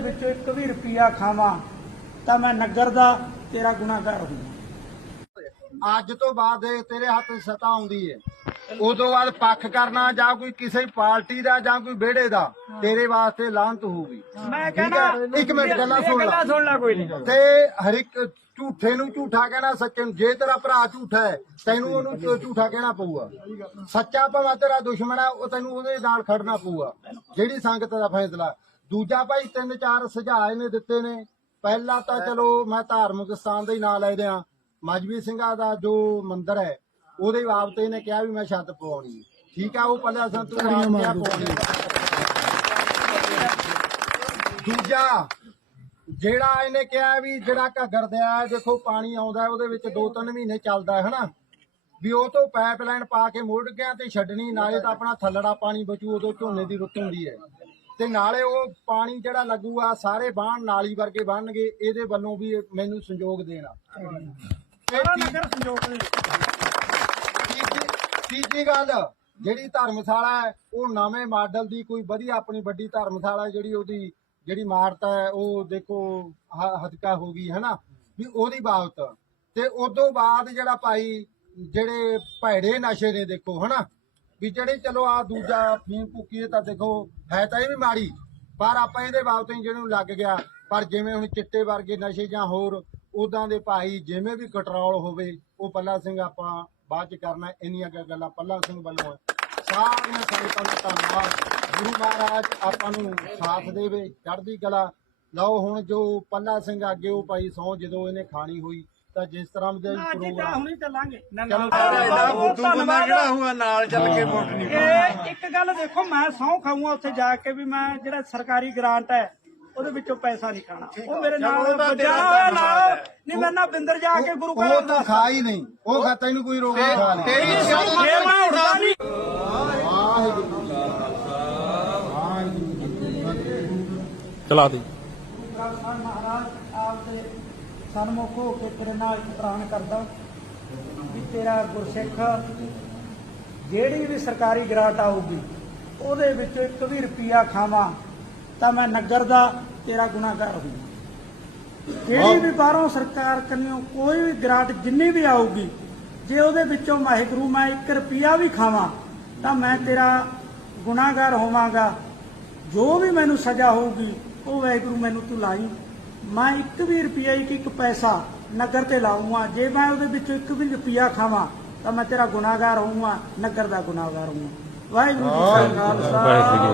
ਵਿੱਚੋਂ ਇੱਕ ਵੀ ਰੁਪਿਆ ਖਾਵਾਂ ਤਾਂ ਮੈਂ ਨਗਰ ਦਾ ਤੇਰਾ ਗੁਨਾਹਗਾਰ ਹੋਊਂਗਾ ਅੱਜ ਤੋਂ ਬਾਅਦ ਇਹ ਤੇਰੇ ਹੱਥ ਸਤਾ ਆਉਂਦੀ ਹੈ ਉਦੋਂ ਬਾਅਦ ਪੱਖ ਕਰਨਾ ਜਾਂ ਕੋਈ ਕਿਸੇ ਪਾਰਟੀ ਦਾ ਜਾਂ ਕੋਈ ਵਿਹੜੇ ਦਾ ਤੇਰੇ ਵਾਸਤੇ ਲਾਂਤ ਹੋਊਗੀ। ਮੈਂ ਹੈ ਇੱਕ ਮਿੰਟ ਗੱਲਾਂ ਸੁਣ ਲੈ। ਸੁਣ ਲੈ ਕੋਈ ਨਹੀਂ। ਤੇ ਹਰ ਇੱਕ ਝੂਠੇ ਨੂੰ ਝੂਠਾ ਕਹਿਣਾ ਸੱਚੇ ਨੂੰ ਜੇ ਤੇਰਾ ਭਰਾ ਝੂਠਾ ਹੈ ਤੈਨੂੰ ਉਹਨੂੰ ਝੂਠਾ ਕਹਿਣਾ ਪਊਗਾ। ਸੱਚਾ ਭਾਵੇਂ ਤੇਰਾ ਦੁਸ਼ਮਣ ਹੈ ਉਹ ਤੈਨੂੰ ਉਹਦੇ ਨਾਲ ਖੜਨਾ ਪਊਗਾ। ਜਿਹੜੀ ਸੰਗਤ ਦਾ ਫੈਸਲਾ ਦੂਜਾ ਭਾਈ ਤਿੰਨ ਚਾਰ ਸੁਝਾਅ ਇਹਨੇ ਦਿੱਤੇ ਨੇ ਪਹਿਲਾ ਤਾਂ ਚਲੋ ਮੈਂ ਧਾਰਮਿਕ ਸਥਾਨ ਦਾ ਹੀ ਨਾਂ ਲੈ ਦਿਆਂ ਮਜਬੀ ਸਿੰਘਾਂ ਦਾ ਜੋ ਮੰਦਿਰ ਹੈ ਉਹਦੇ ਬਾਬਤ ਇਹਨੇ ਕਿਹਾ ਵੀ ਮੈਂ ਛੱਤ ਪਵਾਉਣੀ ਹੈ। ਠੀਕ ਆ ਉਹ ਪੱਲਾ ਸੰਤੂ ਰਾਮ ਕਿਹਾ ਪਵਾਉਣੀ। ਦੂਜਾ ਜਿਹੜਾ ਇਹਨੇ ਕਿਹਾ ਵੀ ਜਿਹੜਾ ਘੱਗਰ ਦਿਆ ਦੇਖੋ ਪਾਣੀ ਆਉਂਦਾ ਉਹਦੇ ਵਿੱਚ 2-3 ਮਹੀਨੇ ਚੱਲਦਾ ਹੈ ਹਨਾ ਵੀ ਉਹ ਤੋਂ ਪਾਈਪਲਾਈਨ ਪਾ ਕੇ ਮੁੜ ਗਿਆ ਤੇ ਛੱਡਣੀ ਨਾਲੇ ਤਾਂ ਆਪਣਾ ਥੱਲੜਾ ਪਾਣੀ ਬਚੂ ਉਦੋਂ ਝੋਨੇ ਦੀ ਰੁੱਤ ਹੁੰਦੀ ਹੈ ਤੇ ਨਾਲੇ ਉਹ ਪਾਣੀ ਜਿਹੜਾ ਲੱਗੂਗਾ ਸਾਰੇ ਬਾਣ ਨਾਲੀ ਵਰਗੇ ਬਣਨਗੇ ਇਹਦੇ ਵੱਲੋਂ ਵੀ ਮੈਨੂੰ ਸੰਯੋਗ ਦੇਣਾ। ਨਗਰ ਦੇ। ਤੀਜੀ ਗੱਲ ਜਿਹੜੀ ਧਰਮਸ਼ਾਲਾ ਹੈ ਉਹ ਨਵੇਂ ਮਾਡਲ ਦੀ ਕੋਈ ਵਧੀਆ ਆਪਣੀ ਵੱਡੀ ਧਰਮਸ਼ਾਲਾ ਜਿਹੜੀ ਉਹਦੀ ਜਿਹੜੀ ਇਮਾਰਤ ਹੈ ਉਹ ਦੇਖੋ ਹਦਕਾ ਹੋ ਗਈ ਹੈ ਨਾ ਵੀ ਉਹਦੀ ਬਾਬਤ। ਤੇ ਉਦੋਂ ਬਾਅਦ ਜਿਹੜਾ ਭਾਈ ਜਿਹੜੇ ਭੈੜੇ ਨਸ਼ੇ ਨੇ ਦੇਖੋ ਹਨਾ? ਵੀ ਜਿਹੜੇ ਚਲੋ ਆ ਦੂਜਾ ਫੀਮ ਭੁੱਕੀ ਤਾਂ ਦੇਖੋ, ਹੈ ਤਾਂ ਇਹ ਵੀ ਮਾੜੀ, ਪਰ ਆਪਾਂ ਇਹਦੇ ਬਾਬਤ ਹੀ ਜਿਹਨੂੰ ਲੱਗ ਗਿਆ, ਪਰ ਜਿਵੇਂ ਹੁਣ ਚਿੱਟੇ ਵਰਗੇ ਨਸ਼ੇ ਜਾਂ ਹੋਰ ਉਦਾਂ ਦੇ ਭਾਈ ਜਿਵੇਂ ਵੀ ਕੰਟਰੋਲ ਹੋਵੇ, ਉਹ ਪੱਲਾ ਸਿੰਘ ਆਪਾਂ ਬਾਅਦ ਚ ਕਰਨਾ, ਇੰਨੀਆਂ ਗੱਲਾਂ ਪੱਲਾ ਸਿੰਘ ਵੱਲੋਂ ਹੈ। ਸਾਰੀਆਂ ਸੰਗਤਾਂ ਦਾ ਧੰਨਵਾਦ ਗੁਰੂ ਮਹਾਰਾਜ ਆਪਾਂ ਨੂੰ ਸਾਥ ਦੇਵੇ, ਚੜ੍ਹਦੀ ਕਲਾ ਲਓ ਹੁਣ ਜੋ ਪੱਲਾ ਸਿੰਘ ਅੱਗੇ ਉਹ ਭਾਈ ਸੌ ਜਦੋਂ ਇਹਨੇ ਖਾਣੀ ਹੋਈ ਤਾਂ ਜਿਸ ਤਰ੍ਹਾਂ ਦੇ ਅੱਜ ਤਾਂ ਪ੍ਰੋਗਰਾਮ ਹੁਣੀ ਚੱਲਾਂਗੇ। ਚਲੋ ਬਹੁਤ ਬੰਦਾ ਕਿਹੜਾ ਹੋਊਗਾ ਨਾਲ ਚੱਲ ਕੇ ਵੋਟ ਨਹੀਂ ਇਹ ਇੱਕ ਗੱਲ ਦੇਖੋ ਮੈਂ ਸਹੁੰ ਖਾਊਂਗਾ ਉੱਥੇ ਜਾ ਕੇ ਵੀ ਮੈਂ ਜਿਹੜਾ ਸਰਕਾਰੀ ਗ੍ਰਾਂਟ ਹੈ ਉਹਦੇ ਵਿੱਚੋਂ ਪੈਸਾ ਨਹੀਂ ਖਾਣਾ। ਉਹ ਮੇਰੇ ਨਾਲ ਜਾਣਾ ਹੋਇਆ ਨਾਲ। ਨਹੀਂ ਮੈਂ ਨਾ ਬਿੰਦਰ ਜਾ ਕੇ ਗੁਰੂ ਘਰ ਉਹ ਤਾਂ ਖਾ ਹੀ ਨਹੀਂ। ਉਹ ਖਾ ਤੈਨੂੰ ਕੋਈ ਰੋਗ ਨਹੀਂ ਖਾ ਲਈ ਜੇ ਮੈਂ ਉੱਠਦਾ ਨਹੀਂ ਵਾਹਿਗੁਰੂ ਜੀ ਕਾ ਖਾਲਸਾ। ਵਾਹਿਗੁਰੂ ਜੀ ਕੀ ਫਤਿਹ। ਚਲਾ ਦੇ ਖਾਲਸਾ ਮਹਾਰਾਜ ਆਪ ਦੇ ਸਨਮੁਖ ਹੋ ਕੇ ਤੇਰੇ ਨਾਲ ਇਤਰਾਨ ਕਰਦਾ ਵੀ ਤੇਰਾ ਗੁਰਸਿੱਖ ਜਿਹੜੀ ਵੀ ਸਰਕਾਰੀ ਗ੍ਰਾਂਟ ਆਊਗੀ, ਉਹਦੇ ਵਿੱਚੋਂ ਇੱਕ ਵੀ ਰੁਪਿਆ ਖਾਵਾਂ ਤਾਂ ਮੈਂ ਨਗਰ ਦਾ ਤੇਰਾ ਗੁਨਾਹਗਾਰ ਹੋਊਂਗਾ ਜਿਹੜੀ ਵੀ ਬਾਹਰੋਂ ਸਰਕਾਰ ਕੰਨਿਓ ਕੋਈ ਵੀ ਗ੍ਰਾਂਟ ਜਿੰਨੀ ਵੀ ਆਊਗੀ, ਜੇ ਉਹਦੇ ਵਿੱਚੋਂ ਵਾਹਿਗੁਰੂ ਮੈਂ 1 ਰੁਪਿਆ ਵੀ ਖਾਵਾਂ, ਤਾਂ ਮੈਂ ਤੇਰਾ ਗੁਨਾਹਗਾਰ ਹੋਵਾਂਗਾ। ਜੋ ਵੀ ਮੈਨੂੰ ਸਜ਼ਾ ਹੋਊਗੀ, ਉਹ ਵਾਹਿਗੁਰੂ ਮੈਨੂੰ ਤੂੰ ਲਾਈ ਮੈਂ ਇੱਕ ਵੀ ਰੁਪਿਆ ਇੱਕ ਇੱਕ ਪੈਸਾ ਨਗਰ ਤੇ ਲਾਉਂਗਾ ਜੇ ਮੈਂ ਉਹਦੇ ਵਿੱਚੋਂ ਇੱਕ ਵੀ ਰੁਪਿਆ ਖਾਵਾਂ ਤਾਂ ਮੈਂ ਤੇਰਾ ਗੁਨਾਹਗਾਰ ਹੋਊਂਗਾ ਨਗਰ ਦਾ ਗੁਨਾਹਗਾਰ ਹੋਊਂਗਾ। ਵਾਹਿਗੁਰੂ ਜੀ ਕਾ ਖਾਲਸਾ।